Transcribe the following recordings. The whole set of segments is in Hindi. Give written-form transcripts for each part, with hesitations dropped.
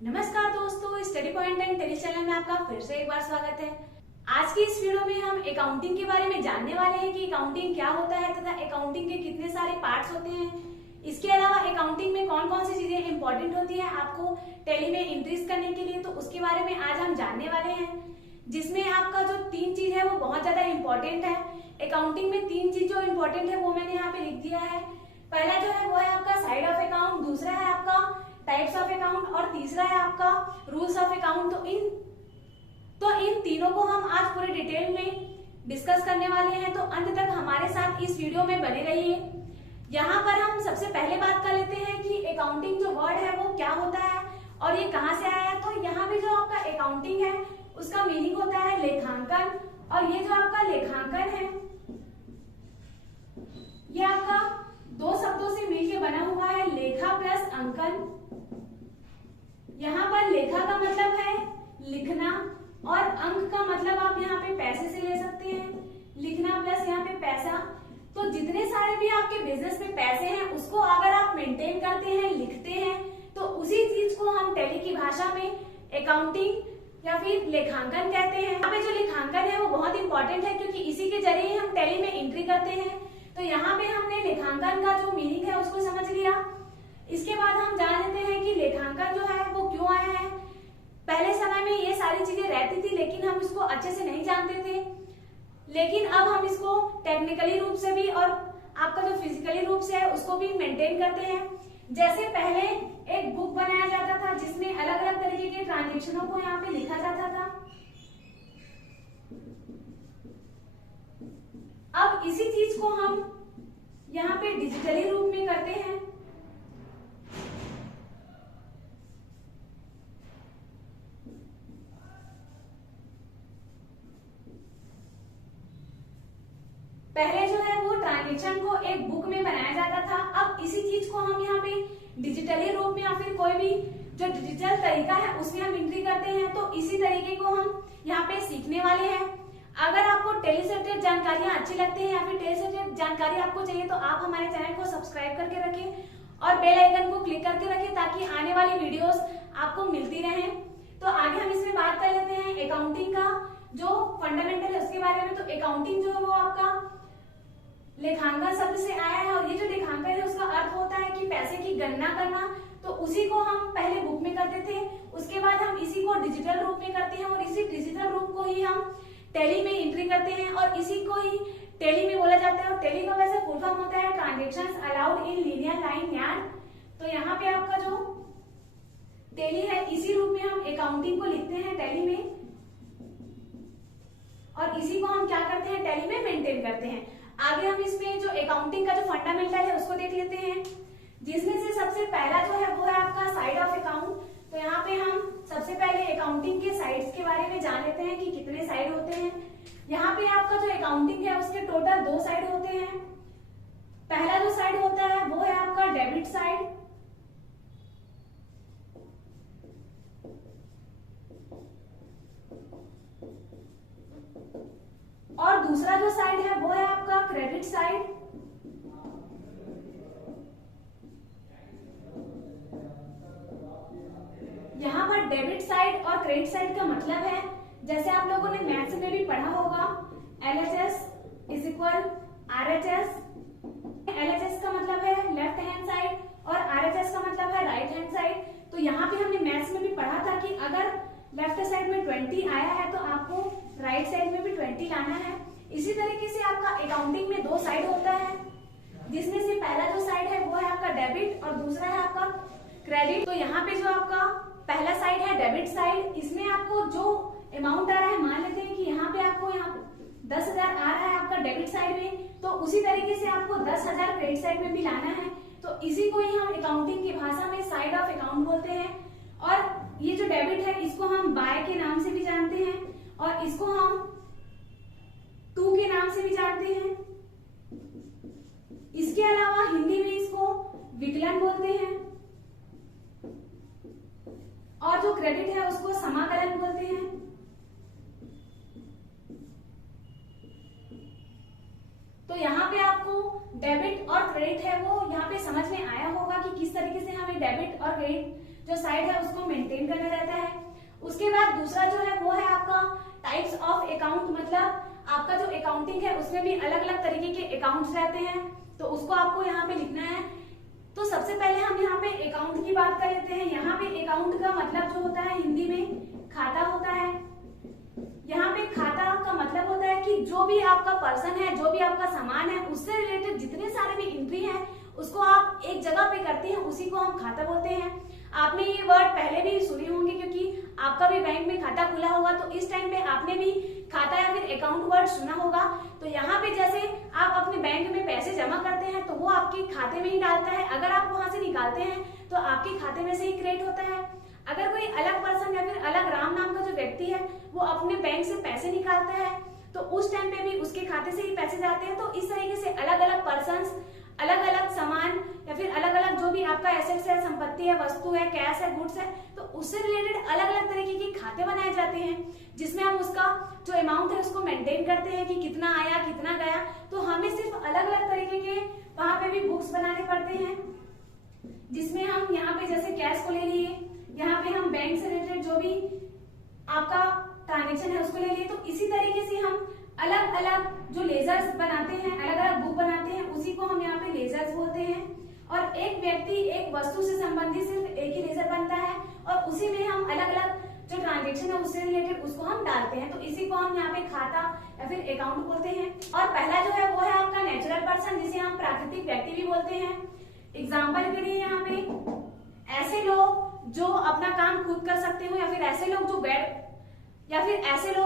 नमस्कार दोस्तों, study point and tele channel में आपका फिर से एक बार स्वागत है। आज की इस वीडियो में हम अकाउंटिंग के बारे में जानने वाले हैं कि अकाउंटिंग क्या होता है तथा अकाउंटिंग के कितने सारे पार्ट्स होते हैं। इसके अलावा अकाउंटिंग में कौन कौन सी चीजें इंपॉर्टेंट होती है आपको टैली में एंट्रीज करने के लिए, तो उसके बारे में आज हम जानने वाले हैं। जिसमें आपका जो 3 चीज है वो बहुत ज्यादा इंपॉर्टेंट है। अकाउंटिंग में 3 चीज जो इंपॉर्टेंट है वो मैंने यहाँ पे लिख दिया है। पहला जो है वो है आपका साइड ऑफ अकाउंट, दूसरा है आपका टाइप्स ऑफ अकाउंट और तीसरा है आपका रूल्स ऑफ अकाउंट। तो इन तीनों को हम आज पूरे डिटेल में डिस्कस करने वाले हैं, तो अंत तक हमारे साथ इस वीडियो में बने रहिए। यहाँ पर हम सबसे पहले बात कर लेते हैं कि अकाउंटिंग जो वर्ड है वो क्या होता है और ये कहाँ से आया है। तो यहाँ पे जो आपका अकाउंटिंग है उसका मीनिंग होता है लेखांकन, और ये जो आपका लेखांकन है ये आपका 2 शब्दों से मिलकर बना हुआ है, लेखा प्लस अंकन। यहाँ पर लेखा का मतलब है लिखना और अंक का मतलब आप यहाँ पे पैसे से ले सकते हैं। लिखना प्लस यहाँ पे पैसा, तो जितने सारे भी आपके बिजनेस में पैसे हैं उसको अगर आप मेंटेन करते हैं, लिखते हैं, तो उसी चीज को हम टैली की भाषा में अकाउंटिंग या फिर लेखांकन कहते हैं। यहाँ पे जो लेखांकन है वो बहुत इंपॉर्टेंट है क्योंकि इसी के जरिए हम टैली में एंट्री करते हैं। तो यहाँ पे हमने लेखांकन का जो मीनिंग है उसको समझ लिया। इसके बाद हम जान लेते हैं कि लेखांकन जो है वो क्यों आया है। पहले समय में ये सारी चीजें रहती थी लेकिन हम इसको अच्छे से नहीं जानते थे, लेकिन अब हम इसको टेक्निकली रूप से भी और आपका जो फिजिकली रूप से है उसको भी मेंटेन करते हैं। जैसे पहले एक बुक बनाया जाता था जिसमें अलग अलग तरीके के ट्रांजेक्शनों को यहाँ पे लिखा जाता था। अब इसी चीज को हम यहाँ पे डिजिटली रूप में करते हैं। पहले जो है वो ट्रांजेक्शन को एक बुक में बनाया जाता था, अब इसी चीज को हम यहाँ पे डिजिटली रूप में या फिर कोई भी जो डिजिटल तरीका है उसमें हम एंट्री करते हैं। तो इसी तरीके को हम यहाँ पे सीखने वाले हैं। अगर आपको टैली से रिलेटेड जानकारियां अच्छी लगती है या फिर टैली से रिलेटेड जानकारी आपको चाहिए तो आप हमारे चैनल को सब्सक्राइब करके रखें और बेल आइकन को क्लिक करके रखें ताकि आने वाली वीडियोस आपको मिलती रहें। तो आगे हम इसमें बात कर लेते हैं अकाउंटिंग का जो फंडामेंटल है उसके बारे में। तो अकाउंटिंग जो है वो आपका लेखांकन शब्द से आया है और ये जो लेखांकन है उसका अर्थ होता है कि पैसे की गणना करना। तो उसी को हम पहले बुक में करते थे, उसके बाद हम इसी को डिजिटल रूप में करते हैं और इसी डिजिटल रूप को ही हम टैली में एंट्री करते हैं और इसी को ही टैली में बोला जाता है। और टैली का वैसे फुल फॉर्म होता है transactions allowed in linear line yard. तो यहाँ पे आपका जो टैली है इसी रूप में हम अकाउंटिंग को लिखते हैं टैली में और इसी को हम क्या करते हैं टैली में मेंटेन करते हैं। आगे हम इसमें जो अकाउंटिंग का जो फंडामेंटल है उसको देख लेते हैं, जिसमें से सबसे पहला जो है वो है आपका साइड ऑफ अकाउंट। तो यहाँ पे हम सबसे पहले अकाउंटिंग के साइड्स के बारे में जान लेते हैं कि कितने साइड होते हैं। यहाँ पे आपका जो अकाउंटिंग है उसके टोटल 2 साइड होते हैं। पहला जो साइड होता है वो है आपका डेबिट साइड, और दूसरा जो साइड है वो है आपका क्रेडिट साइड। यहाँ पर डेबिट साइड और क्रेडिट साइड का मतलब है, जैसे आप लोगों ने मैथ्स में भी पढ़ा होगा, LHS is equal RHS। LHS का मतलब है लेफ्ट हैंड साइड और RHS का मतलब है राइट हैंड साइड। तो यहाँ पे हमने मैथ्स में भी पढ़ा था कि अगर लेफ्ट साइड में 20 आया है तो आपको राइट साइड में भी 20 लाना है। इसी तरीके से आपका अकाउंटिंग में 2 साइड होता है, जिसमें से पहला जो साइड है वो है आपका डेबिट और दूसरा है आपका क्रेडिट। तो यहाँ पे जो आपका पहला साइड है डेबिट साइड, इसमें आपको जो अमाउंट आ रहा है, मान लेते हैं कि यहाँ पे आपको यहाँ 10,000 आ रहा है आपका डेबिट साइड में, तो उसी तरीके से आपको 10,000 क्रेडिट साइड में भी लाना है। तो इसी को ही हम अकाउंटिंग की भाषा में साइड ऑफ अकाउंट बोलते हैं। और ये जो डेबिट है इसको हम बाय के नाम से भी जानते हैं और इसको हम टू के नाम से भी जानते हैं। इसके अलावा हिंदी में इसको विकलन बोलते हैं और जो क्रेडिट है उसको समाकलन बोलते हैं। तो यहाँ पे आपको डेबिट और क्रेडिट समझ में आया होगा कि किस तरीके से हमें डेबिट और क्रेडिट जो साइड है उसको मेंटेन अकाउंट मतलब आपका जो अकाउंटिंग है उसमें भी अलग अलग तरीके के अकाउंट्स रहते हैं, तो उसको आपको यहाँ पे लिखना है। तो सबसे पहले हम यहाँ पे अकाउंट की बात कर लेते हैं। यहाँ पे अकाउंट का मतलब जो होता है हिंदी में खाता होता है। यहाँ पे खाता का मतलब होता है कि जो भी आपका पर्सन है, जो भी आपका सामान है, उससे रिलेटेड जितने सारे भी एंट्री है उसको आप एक जगह पे करते हैं, उसी को हम खाता बोलते हैं। आपने ये वर्ड पहले भी सुने होंगे क्योंकि आपका भी बैंक में खाता खुला होगा, तो इस टाइम पे आपने भी खाता या फिर अकाउंट वर्ड सुना होगा। तो यहाँ पे जैसे आप अपने बैंक में पैसे जमा करते हैं तो वो आपके खाते में ही डालता है, अगर आप वहां से निकालते हैं तो आपके खाते में से ही क्रेडिट होता है। अगर कोई अलग पर्सन या फिर अलग राम नाम का जो व्यक्ति है वो अपने बैंक से पैसे निकालता है तो उस टाइम पे भी उसके खाते से ही पैसे जाते हैं। तो इस तरीके से अलग अलग पर्सन्स, अलग अलग सामान या फिर अलग अलग जो भी आपका एसेट्स है, संपत्ति है, वस्तु है, कैश है, गुड्स है, तो उससे रिलेटेड अलग अलग तरीके के खाते बनाए जाते हैं जिसमें हम उसका जो अमाउंट है उसको मेंटेन करते हैं कि कितना आया कितना गया। तो हमें सिर्फ अलग अलग तरीके के वहां पे भी बुक्स बनाने पड़ते हैं जिसमें हम यहाँ पे जैसे कैश को ले लिए, यहाँ पे हम बैंक से रिलेटेड जो भी आपका ट्रांजेक्शन है उसको ले लिए। तो इसी तरीके से हम अलग अलग जो लेजर्स बनाते हैं, अलग अलग बुक बनाते हैं, उसी को हम यहाँ पे लेजर्स बोलते हैं। और एक व्यक्ति एक वस्तु से संबंधित सिर्फ एक ही लेजर बनता है और उसी में हम अलग अलग जो ट्रांजेक्शन है उससे रिलेटेड उसको हम डालते हैं, तो इसी को हम यहाँ पे खाता या फिर अकाउंट बोलते हैं। और पहला जो है वो है आपका नेचुरल पर्सन, जिसे हम प्राकृतिक व्यक्ति भी बोलते हैं। एग्जाम्पल के लिए यहाँ पे ऐसे लोग जो अपना काम खुद कर सकते हो या फिर ऐसे लोग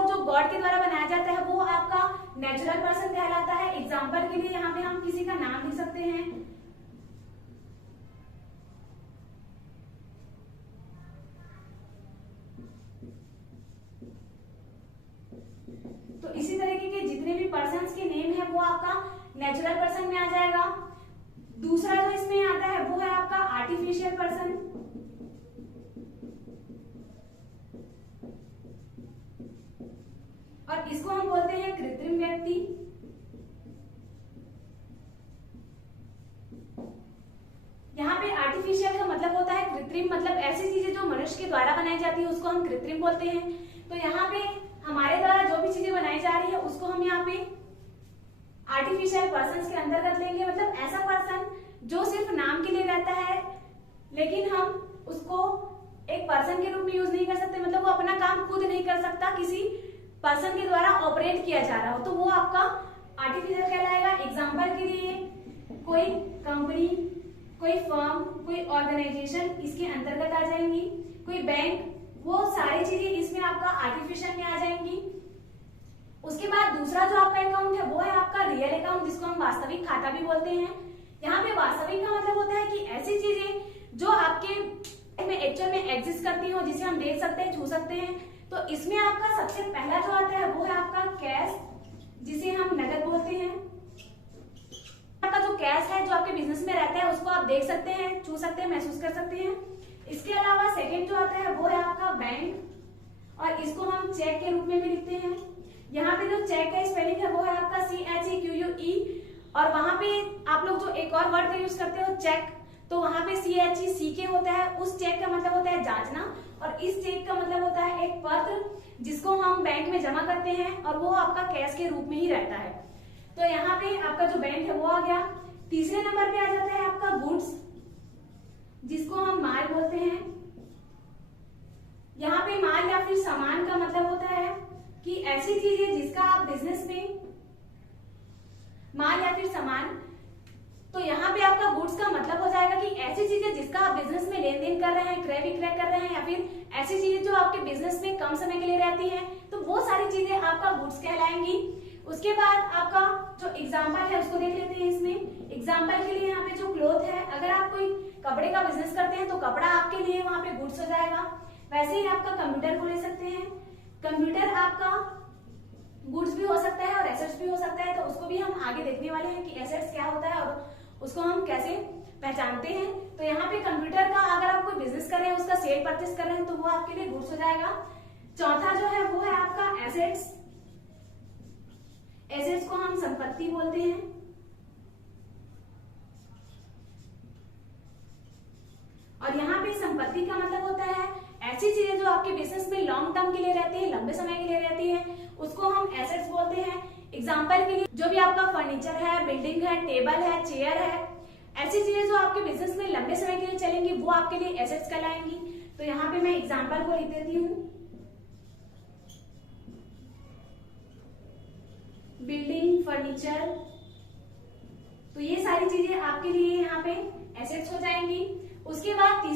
जो गॉड के द्वारा बनाया जाता है वो आपका नेचुरल पर्सन कहलाता है। एग्जाम्पल के लिए यहाँ पे हम किसी का नाम लिख सकते हैं। तो इसी तरीके के जितने भी पर्सन्स के नेम है वो आपका नेचुरल पर्सन में आ जाएगा। दूसरा जो इसमें आता है वो है आपका आर्टिफिशियल पर्सन। और इसको हम बोलते हैं कृत्रिम व्यक्ति। यहाँ पे आर्टिफिशियल का मतलब होता है कृत्रिम, मतलब ऐसी चीजें जो मनुष्य के द्वारा बनाई जाती है उसको हम कृत्रिम बोलते हैं। तो यहाँ पे हमारे द्वारा जो भी चीजें बनाई जा रही है उसको हम यहाँ पे आर्टिफिशियल पर्सन के अंतर्गत लेंगे। मतलब ऐसा पर्सन जो सिर्फ नाम के लिए रहता है लेकिन हम उसको एक पर्सन के रूप में यूज नहीं कर सकते, मतलब वो अपना काम खुद नहीं कर सकता, किसी पर्सन के द्वारा ऑपरेट किया जा रहा हो, तो वो आपका आर्टिफिशियल कहलाएगा। एग्जाम्पल के लिए कोई कंपनी, कोई फर्म, कोई ऑर्गेनाइजेशन इसके अंतर्गत आ जाएंगी, कोई बैंक, वो सारी चीजें इसमें आपका आर्टिफिशियल में आ जाएंगी। उसके बाद दूसरा जो आपका अकाउंट है वो है आपका रियल अकाउंट, जिसको हम वास्तविक खाता भी बोलते हैं। यहाँ पे वास्तविक का मतलब होता है कि ऐसी चीजें जो आपके में एक्चुअल में एग्जिस्ट करती हो, जिसे हम देख सकते हैं, छू सकते हैं। तो इसमें आपका सबसे पहला जो आता है वो है आपका कैश, जिसे हम नगद बोलते हैं। आपका जो कैश है जो आपके बिजनेस में रहता है उसको आप देख सकते हैं, छू सकते हैं, महसूस कर सकते हैं। इसके अलावा सेकंड जो आता है वो है आपका बैंक, और इसको हम चेक के रूप में भी लिखते हैं। यहाँ पे जो चेक का स्पेलिंग है वो है आपका CHEQUE, और वहां पे आप लोग जो एक और वर्ड का यूज करते हो चेक, तो वहां पे CHECK होता है। उस चेक का मतलब होता है जांचना, और इस चेक का मतलब होता है एक पत्र जिसको हम बैंक में जमा करते हैं और वो आपका कैश के रूप में ही रहता है। तो यहाँ पे आपका जो बैंक है वो आ गया। तीसरे नंबर पे आ जाता है आपका गुड्स, जिसको हम माल बोलते हैं। यहाँ पे माल या फिर सामान का मतलब होता है कि ऐसी चीजें जिसका आप बिजनेस में, माल या फिर सामान, तो यहाँ पे आपका गुड्स का मतलब हो जाएगा कि ऐसी चीजें जिसका आप बिजनेस में लेन देन कर रहे हैं, क्रय विक्रय कर रहे हैं, या फिर ऐसी चीजें जो आपके बिजनेस में कम समय के लिए रहती हैं, तो वो सारी चीजें आपका गुड्स कहलाएंगी। उसके बाद आपका जो एग्जाम्पल है उसको देख लेते हैं। इसमें एग्जाम्पल के लिए यहाँ पे जो क्लोथ है, अगर आप कोई कपड़े का बिजनेस करते हैं तो कपड़ा आपके लिए वहां पे गुड्स हो जाएगा। वैसे ही आपका कंप्यूटर को ले सकते हैं, कंप्यूटर आपका गुड्स भी हो सकता है और एसेट्स भी हो सकता है, तो उसको भी हम आगे देखने वाले हैं कि एसेट्स क्या होता है और उसको हम कैसे पहचानते हैं। तो यहाँ पे कंप्यूटर का अगर आप कोई बिजनेस कर रहे हैं, उसका सेल परचेस कर रहे हैं, तो वो आपके लिए गुड्स हो जाएगा। चौथा जो है वो है आपका एसेट्स। एसेट्स को हम संपत्ति बोलते हैं। और यहाँ पे संपत्ति का मतलब होता है ऐसी चीजें जो आपके बिजनेस में लॉन्ग टर्म के लिए रहती है, लंबे समय के लिए रहती है, उसको हम एसेट्स बोलते हैं। एग्जाम्पल के लिए जो भी आपका फर्नीचर है, बिल्डिंग है, टेबल है, चेयर है, ऐसी चीजें जो आपके बिजनेस में लंबे समय के लिए चलेंगी वो आपके लिए एसेट्स कहलाएंगी। तो यहाँ पे मैं एग्जाम्पल को लिख देती हूँ, बिल्डिंग, फर्नीचर, तो ये सारी चीजें आपके लिए यहाँ पे एसेट्स हो जाएंगी। उसके बाद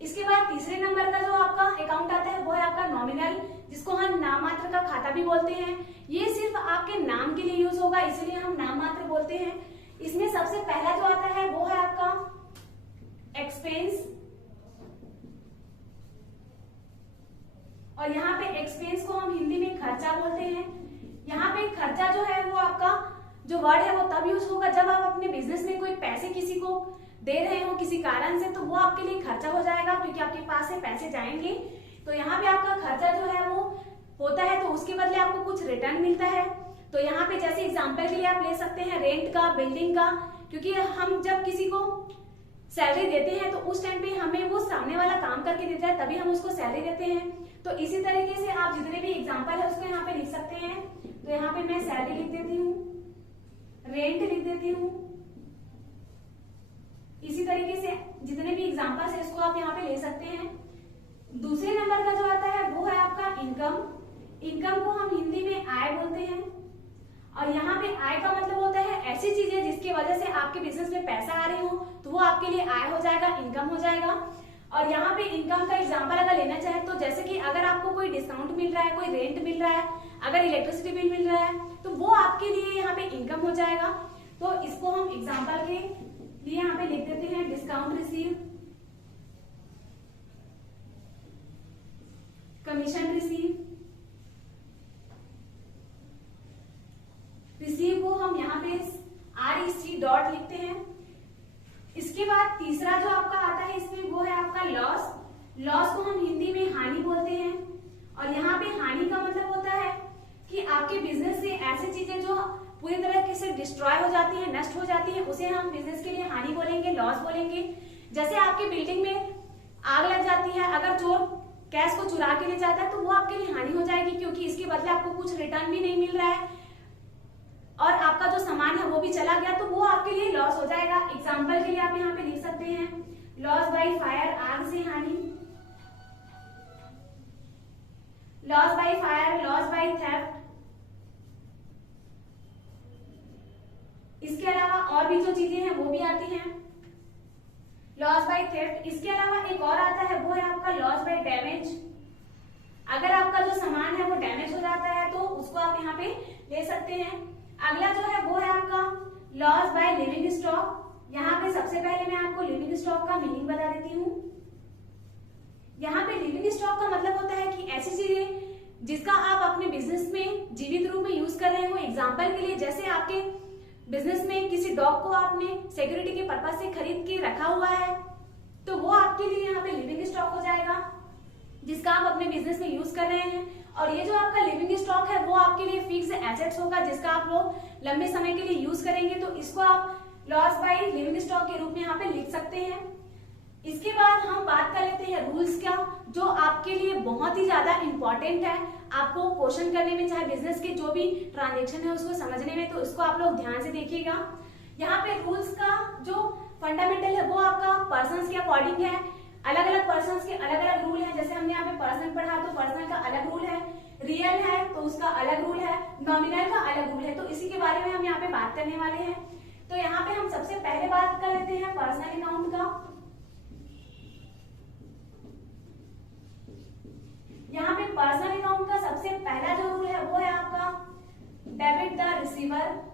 इसके बाद तीसरे नंबर का जो आपका अकाउंट आता है वो है आपका नॉमिनल, जिसको हम नाम मात्र का खाता भी बोलते हैं। ये सिर्फ आपके नाम के लिए यूज होगा, इसलिए हम नाम मात्र बोलते हैं। इसमें सबसे पहला जो आता है वो है आपका एक्सपेंस, और यहाँ पे एक्सपेंस को हम हिंदी में खर्चा बोलते हैं। यहाँ पे खर्चा जो है वो आपका जो वर्ड है वो तब यूज होगा जब आप अपने बिजनेस में कोई पैसे किसी को दे रहे हो किसी कारण से, तो वो आपके लिए खर्चा हो जाएगा क्योंकि आपके पास से पैसे जाएंगे। तो यहाँ पे आपका खर्चा जो है वो होता है, तो उसके बदले आपको कुछ रिटर्न मिलता है। तो यहाँ पे जैसे एग्जांपल के लिए आप ले सकते हैं रेंट का, बिल्डिंग का, क्योंकि हम जब किसी को सैलरी देते हैं तो उस टाइम पे हमें वो सामने वाला काम करके देता है, तभी हम उसको सैलरी देते हैं। तो इसी तरीके से आप जितने भी एग्जाम्पल है उसको यहाँ पे लिख सकते हैं। तो यहाँ पे मैं सैलरी लिख देती हूँ, रेंट लिख देती हूँ। इसी तरीके से जितने भी एग्जाम्पल्स है इसको आप यहाँ पे ले सकते हैं। दूसरे नंबर का जो आता है वो है आपका इनकम। इनकम को हम हिंदी में आय बोलते हैं, और यहाँ पे आय का मतलब होता है ऐसी चीजें जिसकी वजह से आपके बिजनेस में पैसा आ रही हो, तो वो आपके लिए आय हो जाएगा, इनकम हो जाएगा। और यहाँ पे इनकम का एग्जांपल अगर लेना चाहे तो जैसे कि अगर आपको कोई डिस्काउंट मिल रहा है, कोई रेंट मिल रहा है, अगर इलेक्ट्रिसिटी बिल मिल रहा है, तो वो आपके लिए यहाँ पे इनकम हो जाएगा। तो इसको हम एग्जाम्पल के लिए यहाँ पे लिख देते हैं discount receive, commission receive. Receive को हम यहाँ पे REC डॉट लिखते हैं। इसके बाद तीसरा जो आपका आता है इसमें वो है आपका लॉस। लॉस को हम हिंदी में हानि बोलते हैं, और यहाँ पे हानि का मतलब होता है कि आपके बिजनेस से ऐसी चीजें जो पूरी तरह से डिस्ट्रॉय हो जाती है, नष्ट हो जाती है, उसे हम बिजनेस के लिए हानि बोलेंगे, लॉस बोलेंगे। जैसे आपकी बिल्डिंग में आग लग जाती है, अगर चोर कैश को चुरा के ले जाता है तो वो आपके लिए हानि हो जाएगी, क्योंकि इसके बदले आपको कुछ रिटर्न भी नहीं मिल रहा है और आपका जो सामान है वो भी चला गया, तो वो आपके लिए लॉस हो जाएगा। एग्जाम्पल के लिए आप यहाँ पे लिख सकते हैं लॉस बाय फायर, आग से हानि, loss by fire, loss by theft. इसके अलावा और भी जो चीजें हैं वो भी आती हैं, लॉस बाय थेफ्ट। इसके अलावा एक और आता है वो है आपका लॉस बाय डैमेज। अगर आपका जो सामान है वो डैमेज हो जाता है तो उसको आप यहाँ पे ले सकते हैं। अगला जो है वो है आपका लॉस बाय लिविंग स्टॉक। यहाँ पे सबसे पहले मैं आपको लिविंग स्टॉक का मीनिंग बता देती हूँ। यहाँ पे लिविंग स्टॉक का मतलब होता है कि ऐसी चीजें जिसका आप अपने बिजनेस में जीवित रूप में यूज कर रहे हो। एग्जाम्पल के लिए जैसे आपके बिजनेस में किसी डॉग को आपने सिक्योरिटी के पर्पज से खरीद के रखा हुआ है, तो वो आपके लिए यहाँ पे लिविंग स्टॉक हो जाएगा जिसका आप अपने बिजनेस में यूज कर रहे हैं। और ये जो आपका लिविंग स्टॉक है वो आपके लिए फिक्स एसेट्स होगा जिसका आप लोग लंबे समय के लिए यूज करेंगे, तो इसको आप लॉस बाय लिविंग स्टॉक के रूप में यहाँ पे लिख सकते हैं। इसके बाद हम बात कर लेते हैं रूल्स का, जो आपके लिए बहुत ही ज्यादा इंपॉर्टेंट है आपको क्वेश्चन करने में, चाहे बिजनेस के जो भी ट्रांजेक्शन है उसको समझने में, तो इसको आप लोग ध्यान से देखिएगा। यहाँ पे रूल्स का जो फंडामेंटल है वो आपका पर्सन्स के अकॉर्डिंग है। अलग अलग पर्सन्स के अलग अलग रूल है। जैसे हमने यहाँ पे पर्सन पढ़ा तो पर्सनल का अलग रूल है, रियल है तो उसका अलग रूल है, नॉमिनल का अलग रूल है, तो इसी के बारे में हम यहाँ पे बात करने वाले हैं। तो यहाँ पे हम सबसे पहले बात कर लेते हैं पर्सनल अकाउंट का। यहाँ पे पर्सनल अकाउंट का सबसे पहला जो रूल है वो है आपका डेबिट द रिसीवर।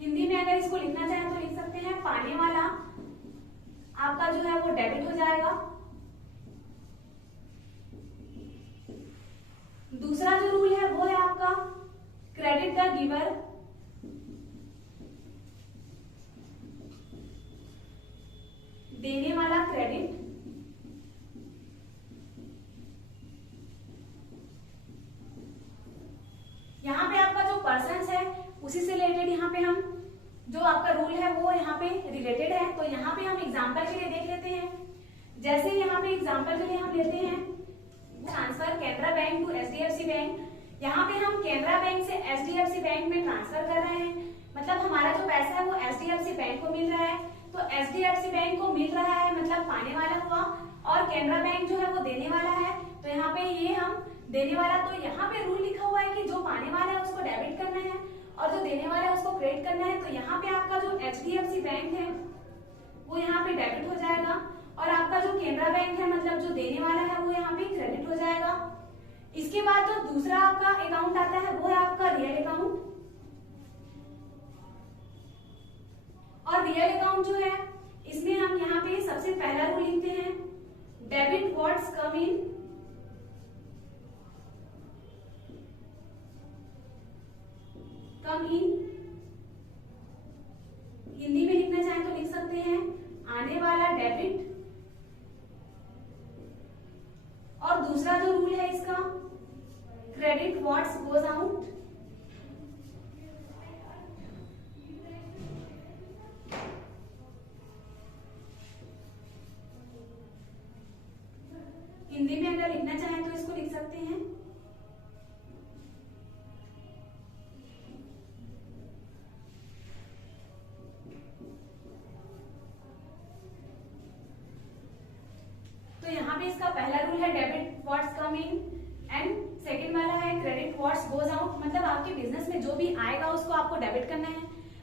हिंदी में अगर इसको लिखना चाहें तो लिख सकते हैं पाने वाला आपका जो है वो डेबिट हो जाएगा। दूसरा जो रूल है वो है आपका क्रेडिट द गिवर। देने वाला क्रेडिट। यहाँ पे आपका जो पर्सन्स है उसी से रिलेटेड यहाँ पे हम जो आपका रूल है वो यहाँ पे रिलेटेड है। तो यहाँ पे हम एग्जांपल के लिए देख लेते हैं। जैसे यहाँ पे एग्जांपल के लिए हम लेते हैं transfer Canara bank to HDFC bank. यहाँ पे हम कैनरा बैंक से एचडीएफसी बैंक में ट्रांसफर कर रहे हैं, मतलब हमारा जो पैसा है वो एचडीएफसी बैंक को मिल रहा है। तो एचडीएफसी बैंक को मिल रहा है मतलब पाने वाला हुआ, और कैनरा बैंक जो है वो देने वाला है। तो यहाँ पे ये हम देने वाला, तो यहाँ पे रूल लिखा हुआ है कि जो पाने वाला है उसको डेबिट करना है और जो देने वाला है उसको क्रेडिट करना है। तो यहाँ पे आपका जो एचडीएफसी बैंक है वो यहाँ पे डेबिट हो जाएगा, और आपका जो कैनरा बैंक है मतलब जो देने वाला है वो यहाँ पे क्रेडिट हो जाएगा। इसके बाद जो दूसरा आपका अकाउंट आता है वो है आपका रियल अकाउंट। और रियल अकाउंट जो है इसमें हम यहाँ पे सबसे पहला रूल लिखते हैं, डेबिट व्हाट्स कम इन, हिंदी में लिखना चाहें तो लिख सकते हैं आने वाला डेबिट। और दूसरा जो रूल है इसका, credit what's goes out, Hindi में अगर लिखना चाहें तो इसको लिख सकते हैं। तो यहाँ पे इसका पहला रूल है debit what's come in, and second वाला है क्रेडिट व्हाट्स गोज आउट, मतलब आपके बिजनेस में जो भी आएगा उसको आपको डेबिट करना है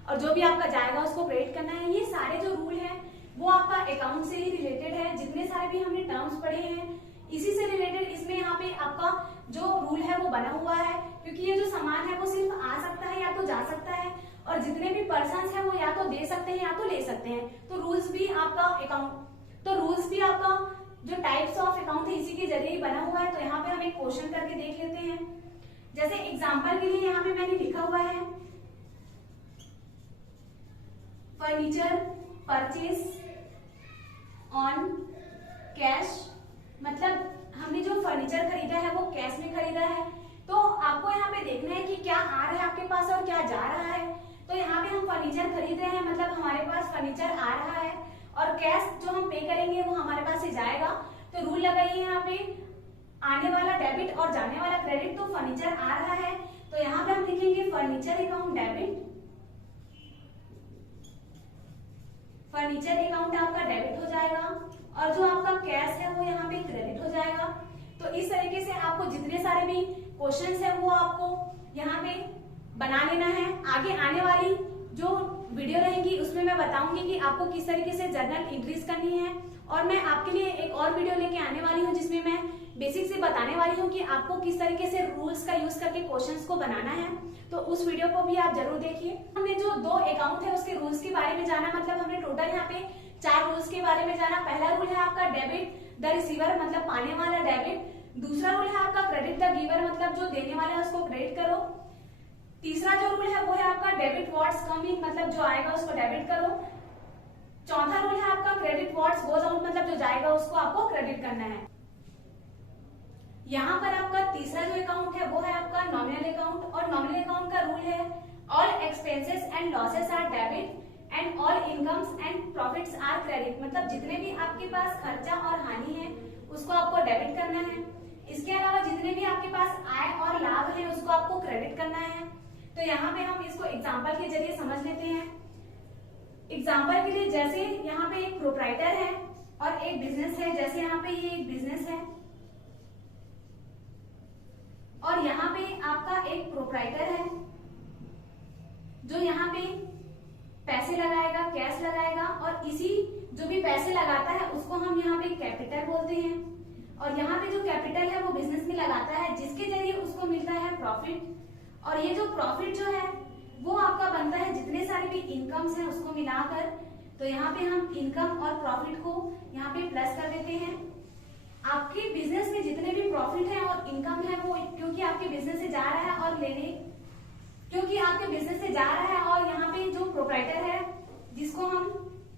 और जो भी आपका जाएगा उसको क्रेडिट करना है। ये सारे जो रूल है वो आपका अकाउंट से ही रिलेटेड है। जितने सारे भी हमने टर्म्स पढ़े हैं इसी से रिलेटेड इसमें यहाँ पे आपका जो रूल है वो बना हुआ है, क्योंकि ये जो सामान है वो सिर्फ आ सकता है या तो जा सकता है, और जितने भी पर्सन्स हैं वो या तो दे सकते हैं या तो ले सकते हैं। तो रूल्स भी आपका जो टाइप्स ऑफ अकाउंट है इसी के जरिए ही बना हुआ है। तो यहाँ पे हम एक क्वेश्चन करके देख लेते हैं। जैसे एग्जांपल के लिए यहाँ पे मैंने लिखा हुआ है फर्नीचर परचेज ऑन कैश, मतलब हमने जो फर्नीचर खरीदा है वो कैश में खरीदा है। तो आपको यहाँ पे देखना है कि क्या आ रहा है आपके पास और क्या जा रहा है। तो यहाँ पे हम फर्नीचर खरीद रहे हैं मतलब हमारे पास फर्नीचर आ रहा है, और कैश जो हम पे करेंगे वो हमारे पास से जाएगा। तो रूल लगाइए यहाँ पे आने वाला डेबिट और जाने वाला क्रेडिट। तो फर्नीचर आ रहा है तो यहाँ पे हम लिखेंगे furniture account debit, furniture account आपका डेबिट हो जाएगा, और जो आपका कैश है वो यहाँ पे क्रेडिट हो जाएगा। तो इस तरीके से आपको जितने सारे भी क्वेश्चंस है वो आपको यहाँ पे बना लेना है। आगे आने वाली जो वीडियो रहेंगी उसमें मैं बताऊंगी कि आपको किस तरीके से जर्नल इंक्रीज करनी है, और मैं आपके लिए एक और वीडियो लेके आने वाली हूँ जिसमें मैं बेसिक से बताने वाली हूँ कि आपको किस तरीके से रूल्स का यूज करके क्वेश्चंस को बनाना है। तो उस वीडियो को भी आप जरूर देखिए। हमने जो 2 अकाउंट है उसके रूल्स के बारे में जाना, मतलब हमने टोटल यहाँ पे 4 रूल्स के बारे में जाना। पहला रूल है आपका डेबिट द रिसीवर, मतलब पाने वाला डेबिट। दूसरा रूल है आपका क्रेडिट द गिवर, मतलब जो देने वाला है उसको क्रेडिट करो। तीसरा जो रूल है वो है आपका डेबिट व्हाट्स कम इन, मतलब जो आएगा उसको डेबिट करो। चौथा रूल है आपका क्रेडिट व्हाट्स गोज आउट, मतलब जो जाएगा उसको आपको क्रेडिट करना है। यहाँ पर आपका तीसरा जो अकाउंट है वो है आपका नॉमिनल अकाउंट, और नॉमिनल अकाउंट का रूल है all expenses and losses are debit and all incomes and profits are credit, मतलब जितने भी आपके पास खर्चा और हानि है उसको आपको डेबिट करना है। इसके अलावा जितने भी आपके पास आय और लाभ है उसको आपको क्रेडिट करना है। तो यहाँ पे हम इसको एग्जाम्पल के जरिए समझ लेते हैं। एग्जाम्पल के लिए जैसे यहाँ पे एक प्रोप्राइटर है और एक बिजनेस है, जैसे यहाँ पे ये एक बिजनेस है और यहाँ पे आपका एक प्रोप्राइटर है जो यहाँ पे पैसे लगाएगा, कैश लगाएगा, और इसी जो भी पैसे लगाता है उसको हम यहाँ पे कैपिटल बोलते हैं। और यहाँ पे जो कैपिटल है वो बिजनेस में लगाता है जिसके जरिए उसको मिलता है प्रॉफिट, और ये जो प्रॉफिट जो है वो आपका बनता है जितने सारे भी इनकम्स हैं उसको मिलाकर। तो यहाँ पे हम इनकम और प्रॉफिट को यहाँ पे प्लस कर देते हैं। आपके बिजनेस में जितने भी प्रॉफिट है और इनकम है वो क्योंकि आपके बिजनेस से जा रहा है और यहाँ पे जो प्रोप्राइटर है जिसको हम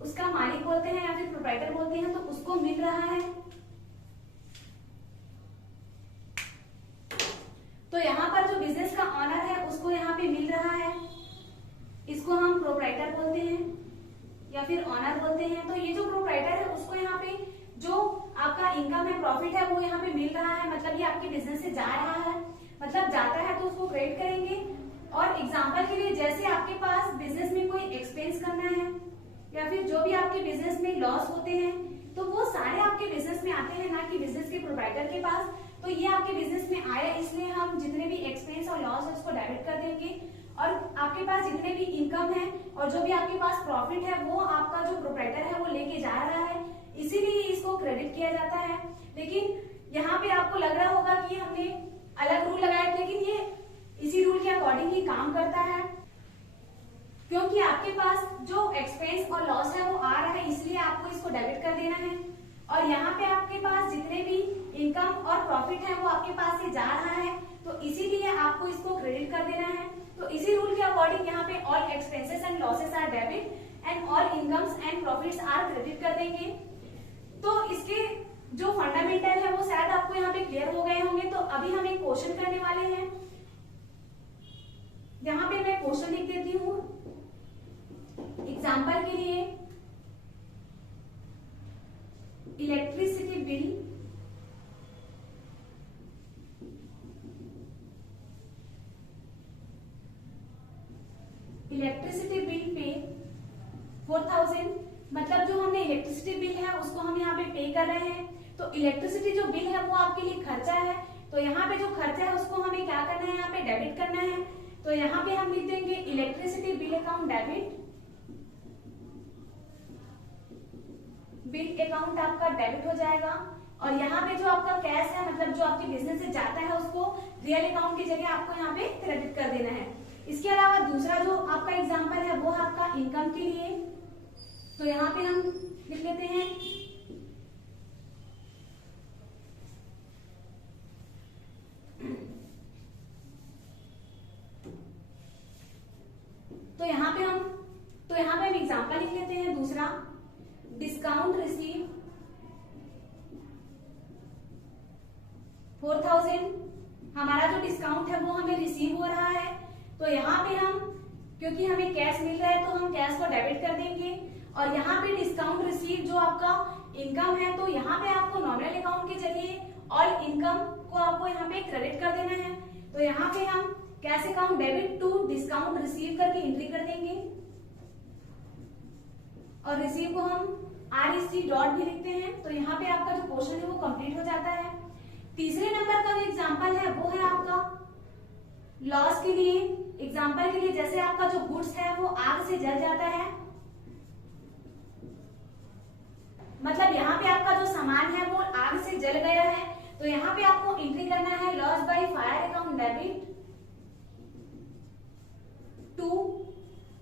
उसका मालिक बोलते हैं या फिर प्रोप्राइटर बोलते हैं तो उसको मिल रहा है। तो यहाँ पर जो बिजनेस का ऑनर है उसको यहाँ पे मिल रहा है, इसको हम प्रोप्राइटर बोलते हैं या फिर ऑनर बोलते हैं। तो ये जो प्रोप्राइटर है उसको यहाँ पे जो प्रॉफिट है वो यहाँ पे मिल रहा है, मतलब ये आपके बिजनेस से जा रहा है, मतलब जाता है तो उसको क्रेडिट करेंगे। और एग्जांपल के लिए जैसे आपके पास बिजनेस में कोई एक्सपेंस करना है या फिर जो भी आपके बिजनेस में लॉस होते हैं तो वो सारे आपके बिजनेस में आते हैं, ना कि बिजनेस के प्रोवाइडर के पास। तो ये आपके बिजनेस में आया, इसलिए हम जितने भी एक्सपेंस और लॉस है उसको डेबिट कर देंगे, और आपके पास जितने भी इनकम है और जो भी आपके पास प्रॉफिट है वो आपका जो प्रोप्राइटर है वो लेके जा रहा है, इसीलिए इसको क्रेडिट किया जाता है। लेकिन यहाँ पे आपको लग रहा होगा कि हमने अलग रूल लगाया, लेकिन ये इसी रूल के अकॉर्डिंग ही काम करता है, क्योंकि आपके पास जो एक्सपेंस और लॉस है वो आ रहा है, इसलिए आपको इसको डेबिट कर देना है। और यहाँ पे आपके पास जितने भी इनकम और प्रॉफिट है वो आपके पास से जा रहा है, तो इसीलिए आपको इसको क्रेडिट कर देना है। तो इसी रूल के अकॉर्डिंग यहाँ पे all expenses and losses are debit and all incomes and profits are credit कर देंगे। तो इसके जो फंडामेंटल है वो शायद आपको यहाँ पे क्लियर हो गए होंगे। तो अभी हम एक क्वेश्चन करने वाले हैं, यहाँ पे मैं क्वेश्चन लिख देती हूँ एग्जाम्पल के लिए। इलेक्ट्रिसिटी बिल पे 4000, मतलब जो हमने इलेक्ट्रिसिटी बिल है उसको हम यहाँ पे पे कर रहे हैं। तो इलेक्ट्रिसिटी जो बिल है वो आपके लिए खर्चा है, तो यहाँ पे जो खर्चा है उसको हमें क्या करना है, यहाँ पे डेबिट करना है। तो यहाँ पे हम लिख देंगे electricity bill account debit, bill account आपका डेबिट हो जाएगा। और यहाँ पे जो आपका कैश है, मतलब जो आपके बिजनेस से जाता है, उसको रियल अकाउंट की जगह आपको यहाँ पे क्रेडिट कर देना है। इसके अलावा दूसरा जो आपका एग्जांपल है वो है आपका इनकम के लिए। तो यहाँ पे हम लिख लेते हैं तो यहाँ पे हम एग्जांपल लिख लेते हैं दूसरा, डिस्काउंट रिसीव 4000, हमारा जो डिस्काउंट है वो हमें रिसीव हो रहा है। तो यहाँ पे हम, क्योंकि हमें कैश मिल रहा है तो हम कैश को डेबिट कर देंगे। और यहाँ पे डिस्काउंट रिसीव जो आपका इनकम है, तो यहाँ पे आपको नॉमिनल अकाउंट के जरिए ऑल इनकम को आपको यहाँ पे क्रेडिट कर देना है। तो यहाँ पे हम cash account debit to discount receive करके एंट्री कर देंगे, और रिसीव को हम REC डॉट भी लिखते हैं। तो यहाँ पे आपका जो क्वेश्चन है वो कंप्लीट हो जाता है। तीसरे नंबर का जो एग्जांपल है वो है आपका लॉस के लिए। एग्जांपल के लिए जैसे आपका जो गुड्स है वो आग से जल जाता है, मतलब यहाँ पे आपका जो सामान है वो आग से जल गया है, तो यहाँ पे आपको एंट्री करना है loss by fire account debit to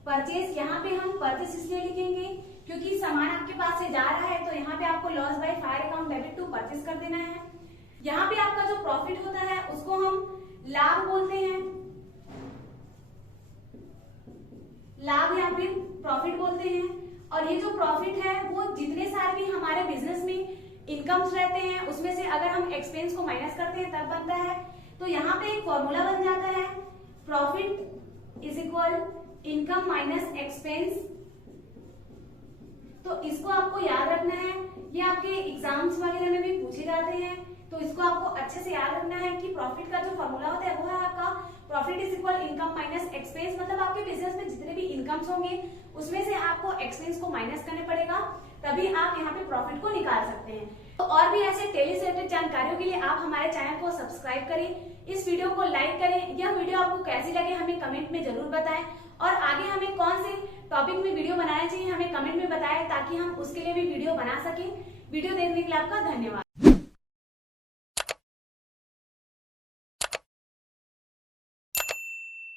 purchase. यहाँ पे हम परचेज इसलिए लिखेंगे क्योंकि सामान आपके पास से जा रहा है, तो यहाँ पे आपको loss by fire account debit to purchase कर देना है। यहाँ पे आपका जो प्रॉफिट होता है उसको हम लाभ बोलते हैं, लाभ या फिर प्रॉफिट बोलते हैं। और ये जो प्रॉफिट है वो जितने सारे भी हमारे बिजनेस में इनकम्स रहते हैं उसमें से अगर हम एक्सपेंस को माइनस करते हैं तब बनता है। तो यहाँ पे एक फॉर्मूला बन जाता है, profit is equal income minus expense. तो इसको आपको याद रखना है, ये आपके एग्जाम्स वगैरह में भी पूछे जाते हैं, तो इसको आपको अच्छे से याद रखना है कि प्रॉफिट का जो फॉर्मूला होता है वो है आपका profit is equal income minus expense. मतलब आपके बिजनेस में जितने भी इनकम्स होंगे उसमें से आपको एक्सपेंस को माइनस करने पड़ेगा, तभी आप यहाँ पे प्रॉफिट को निकाल सकते हैं। तो और भी ऐसे टेली से रिलेटेड जानकारियों के लिए आप हमारे चैनल को सब्सक्राइब करें, इस वीडियो को लाइक करें। यह वीडियो आपको कैसी लगे हमें कमेंट में जरूर बताएं, और आगे हमें कौन से टॉपिक में वीडियो बनाना चाहिए हमें कमेंट में बताएं, ताकि हम उसके लिए भी वीडियो बना सकें। वीडियो देखने के लिए आपका धन्यवाद।